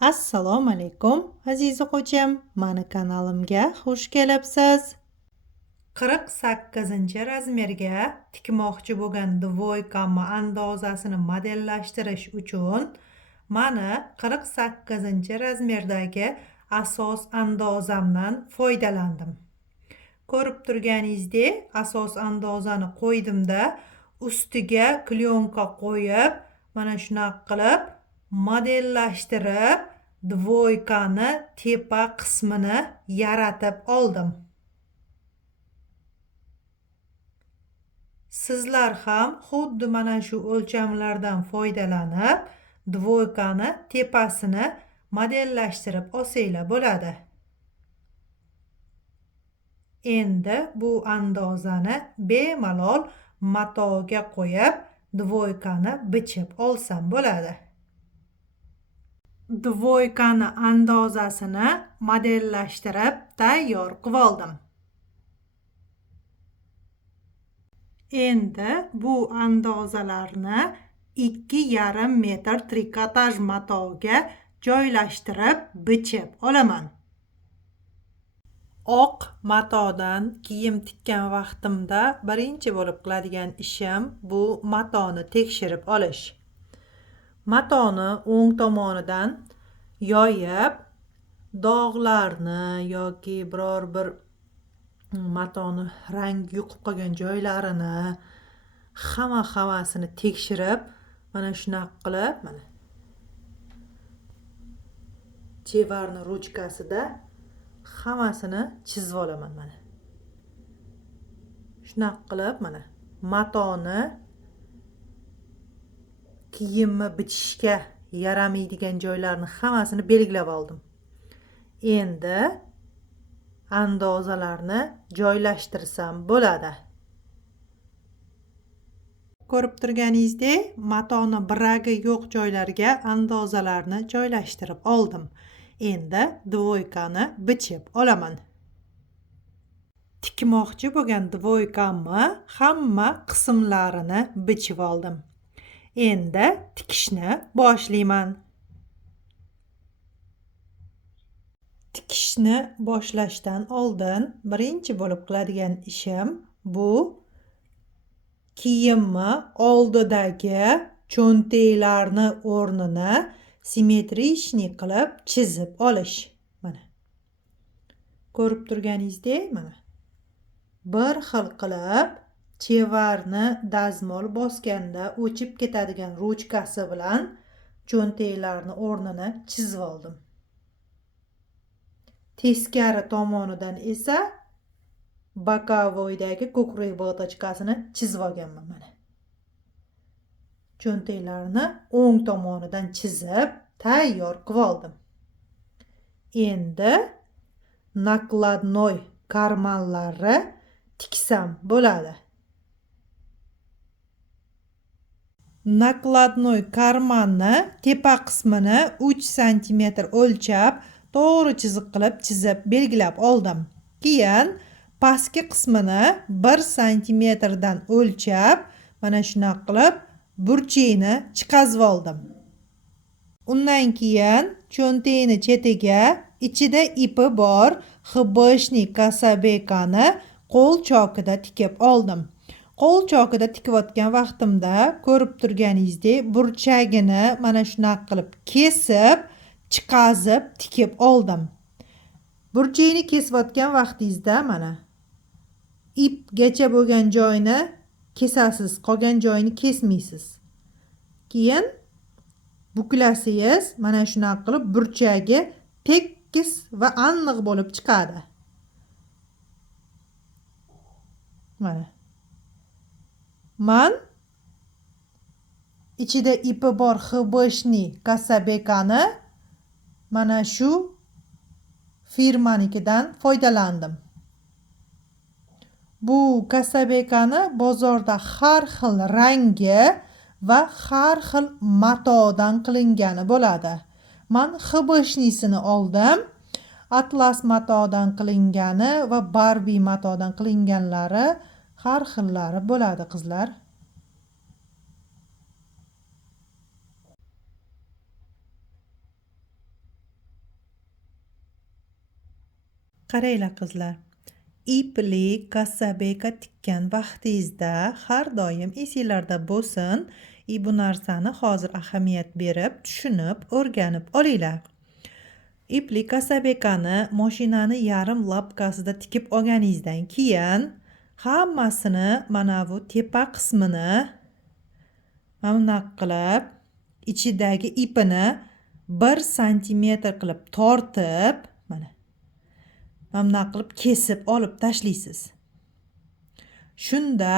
Assalomu alaykum aziz o'quvchim, mani kanalimga xush kelibsiz. 48-razmerga tikmoqchi bo'lgan dvoykami andozasini modellashtirish uchun mana 48-razmerdagi asos andozamdan foydalandim. Ko'rib turganingizdek, asos andozani qo'ydimda, ustiga klyonka qo'yib, mana shunaqa qilib modellashtirib, dvoykani tepa qismini yaratib oldim. Sizlar ham xuddi mana shu o'lchamlardan foydalanib, dvoykani tepasini modellashtirib olsanglar bo'ladi. Endi bu andozani bemalol matoga qo'yib, dvoykani bichib olsam bo'ladi. Dvoykani andozasini modellashtirib tayyor qilib oldim. Endi bu andozalarni 2,5 metr trikotaj matoga joylashtirib bichib olaman. Oq matodan kiyim tikkan vaqtimda birinchi bo'lib qiladigan ishim bu matoni tekshirib olish. Matoni o'ng tomonidan yoyib, dog'larni yoki biror bir matoni rangi yuqib qolgan joylarini hammasini tekshirib, mana shunaqa qilib, mana chevarni ruchkasida hammasini chizib olaman mana. Shunaqa qilib mana matoni kiyimni bichishga yaramaydigan joylarni hammasini belgilab oldim. Endi andozalarni joylashtirsam bo'ladi. Ko'rib turganingizdek, matoni biragi yo'q joylarga andozalarni joylashtirib oldim. Endi dvoykani bichib olaman. Tikmoqchi bo'lgan dvoykamni hamma qismlarini bichib oldim. Endi tikishni boshlayman. Tikishni boshlashdan oldin birinchi bo'lib qiladigan ishim bu kiyimni oldidagi cho'ntaklarni o'rnini simmetrичный qilib chizib olish. Mana. Ko'rib turganingizdek, mana. Bir xil qilib chevarni dazmol bosganda o'chib ketadigan ruchkasi bilan cho'ntaklarni o'rnini chizib oldim. Teskari tomonidan esa bokovoydagi ko'krak bog'ochkasini chizib olganman mana. Cho'ntaklarni o'ng tomonidan chizib tayyor qilib oldim. Endi nakladnoy karmanlari tiksam bo'ladi. Nakladnoy karmanni tepa qismini 3 cm o'lchab, to'g'ri chiziq qilib chizib belgilab oldim. Keyin pastki qismini 1 cm dan o'lchab, mana shunaqa qilib burchakni chiqazib oldim. Undan keyin cho'ntakni chetiga ichida ipi bor хбшный kosabekani qo'l chokida tikib oldim. Qo'l chokida tikayotgan vaqtimda ko'rib turganingizdek, burchagini mana shunaqa qilib kesib, chiqazib tikib oldim. Burchakni kesayotgan vaqtingizda mana ipgacha bo'lgan joyni kesasiz, qolgan joyini kesmaysiz. Keyin buklasangiz, mana shunaqa qilib burchagi tekis va aniq bo'lib chiqadi. Mana. Men ichida ipi bor xbshный kosabekani mana shu firmanikidan foydalandim. Bu kosabekani bozorda har xil rangi va har xil matodan qilingani bo'ladi. Men xbshniysini oldim. Atlas matodan qilingani va Barbie matodan qilinganlari har xillari bo'ladi, qizlar. Qaranglar qizlar. Ipli kasabeka tikkan vaqtingizda har doim esinglarda bo'lsin. Bu narsani hozir ahamiyat berib, tushunib, o'rganib olinglar. Ipli kasabekani mashinani yarim lapkasida tikib olganingizdan keyin hammasini mana bu tepa qismini mana qilib ichidagi ipini 1 santimetr qilib tortib mana qilib kesib olib tashlaysiz. Shunda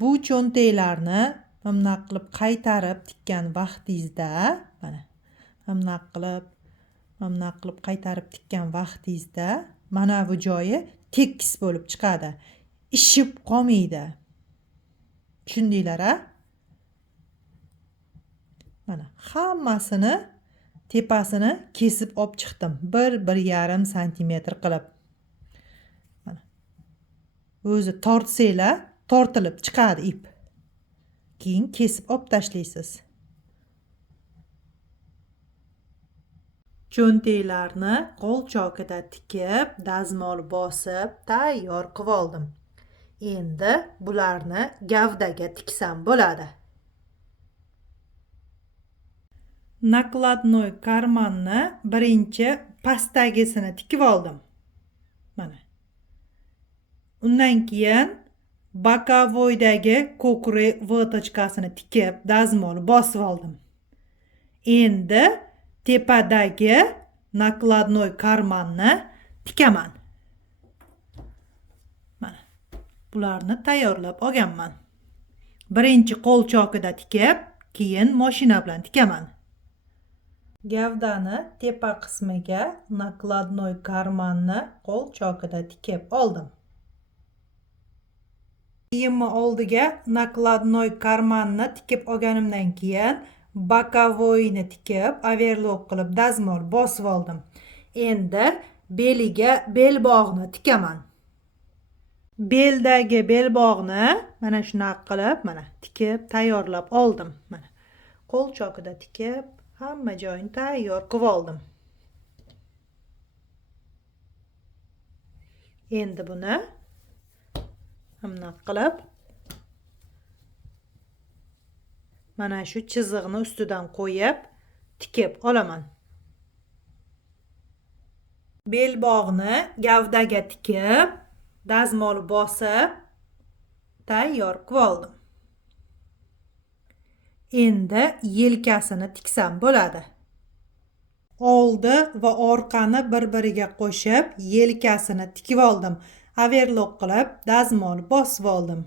bu cho'ntaklarni mana qilib qaytarib tikkan vaqtingizda mana qilib qaytarib tikkan vaqtingizda mana bu joyi tekis bo'lib chiqadi. Ishib qolmaydi. Tushundinglar-a? Mana hammasini tepasini kesib olib chiqdim. 1-1,5 santimetr qilib. Mana. O'zi tortsanglar, tortilib chiqadi ip. Keyin kesib olib tashlaysiz. Cho'ntaklarni qo'l chokida tikib, dazmol bosib, tayyor qilib oldim. Endi bularni gavdaga tiksam bo'ladi. Nakladnoy karmanni birinchi pastdagisini tikib oldim. Mana. Undan keyin bokovoydagi ko'kri vatochkasini tikib, dazmol bosib oldim. Endi tepadagi nakladnoy karmanni tikaman. Mana. Bularni tayyorlab olganman. Birinchi qo'l chokida tikib, keyin mashina bilan tikaman. Gavdani tepa qismiga nakladnoy karmanni qo'l chokida tikib oldim. Kiyimni oldiga nakladnoy karmanni tikib olganimdan keyin bokovoyni tikib, overlock qilib dazmol bosib oldim. Endi beliga belbog'ni tikaman. Beldagi belbog'ni mana shunaqa qilib, mana tikib tayyorlab oldim. Mana qo'l chokida tikib, hamma joyini tayyor qilib oldim. Endi buni hamma qilib mana shu chiziqni ustidan qo'yib tikib olaman. Belbog'ni gavdaga tikib, dazmol bosib tayyor qilib oldim. Endi yelkasini tiksam bo'ladi. Oldi va orqani bir-biriga qo'shib, yelkasini tikib oldim. Overlock qilib, dazmol bosib oldim.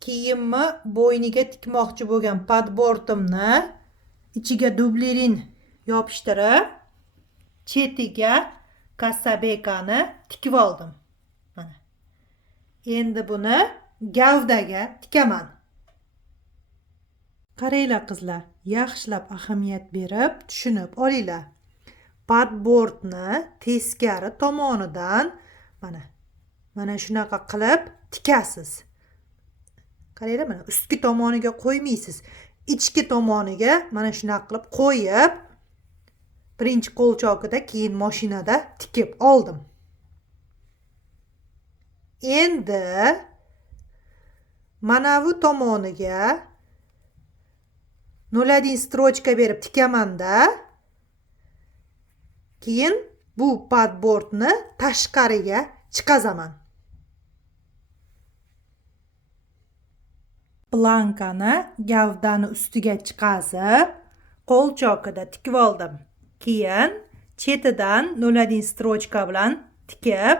Kiyimni bo'yniga tikmoqchi bo'lgan podbortimni ichiga dublerin yopishtirib, chetiga kasabekani tikib oldim. Mana. Endi buni gavdaga tikaman. Qaranglar qizlar, yaxshilab ahamiyat berib, tushunib olinglar. Podbordni teskari tomonidan mana shunaqa qilib tikasiz. Qaranglar, mana ustki tomoniga qo'ymaysiz. Ichki tomoniga mana shunaqa qilib qo'yib, birinchi qo'l chokida, keyin mashinada tikib oldim. Endi mana bu tomoniga 0,1 strochka berib tikamanda, keyin bu podbordni tashqariga chiqazaman. Plankani gavdani ustiga chiqazib, qo'l chokida tikib oldim. Keyin chetidan 0,1 strochka bilan tikib,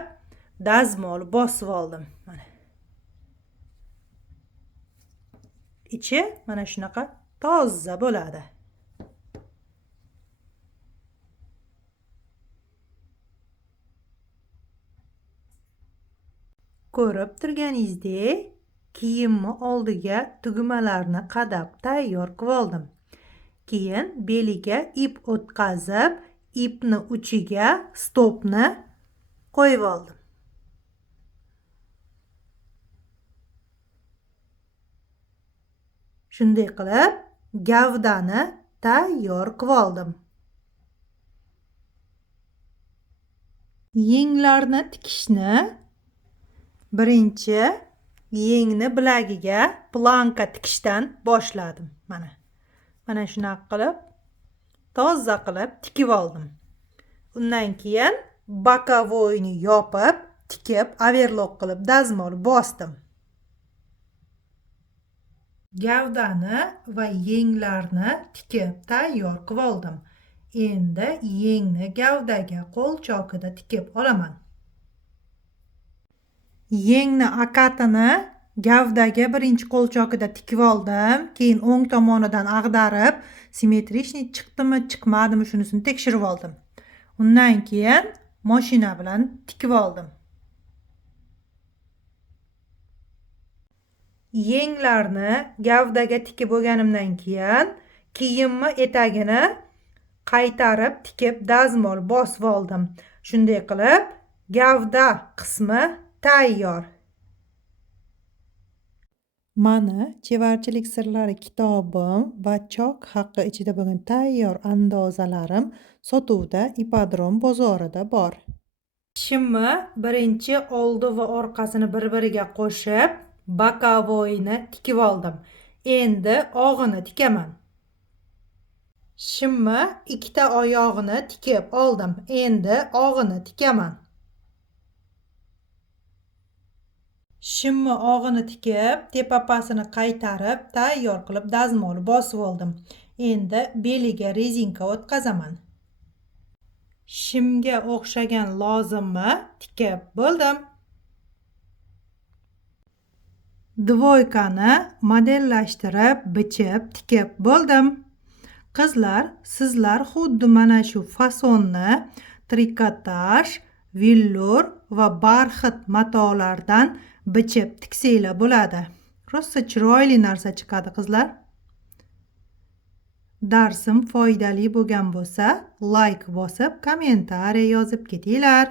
dazmol bosib oldim. Mana. Ichi mana shunaqa toza bo'ladi. Ko'rib turganingizdek, kiyimni oldiga tugmalarni qadab tayyor qilib oldim. Keyin beliga ip o'tkazib, ipni uchiga stopni qo'yib oldim. Shunday qilib, gavdani tayyor qilib oldim. Yenglarni tikishni birinchi yengni bilagiga planka tikishdan boshladim. Mana shunaqa qilib toza qilib tikib oldim. Undan keyin bokovoyni yopib, tikib, overlock qilib dazmol bosdim. Gavdani va yenglarni tikib tayyor qilib oldim. Endi yengni gavdaga qo'l chokida tikib olaman. Yengni akatini gavdaga birinchi qo'l chokida tikib oldim. Keyin o'ng tomonidan ag'darib, simmetrичный chiqdimi, chiqmadimi shunisini tekshirib oldim. Undan keyin mashina bilan tikib oldim. Yenglarni gavdaga tikib bo'lganimdan keyin kiyimni etagini qaytarib tikib dazmol bosib oldim. Shunday qilib gavda qismi tayyor. Mana chevarchilik sirlari kitobim va chok haqi ichida bo'lgan tayyor andozalarim sotuvda Ipodrom bozorida bor. Shimni birinchi oldi va orqasini bir-biriga qo'shib, bokovoyni tikib oldim. Endi og'ini tikaman. Shimni ikkita oyog'ini tikib oldim. Endi og'ini tikaman. Shimni og'ini tikib, tepapasini qaytarib, tayyor qilib dazmol bosib oldim. Endi beliga rezinka o'tkazaman. Shimga o'xshagan lozimni tikib bo'ldim. Dvoykani modellashtirib, bichib, tikib bo'ldim. Qizlar, sizlar xuddi mana shu fasonni trikotaj, villur va barxit matolardan bichib tiksanglar bo'ladi. Rosa chiroyli narsa chiqadi qizlar. Darsim foydali bo'lgan bo'lsa, like bosib, kommentariy yozib ketinglar.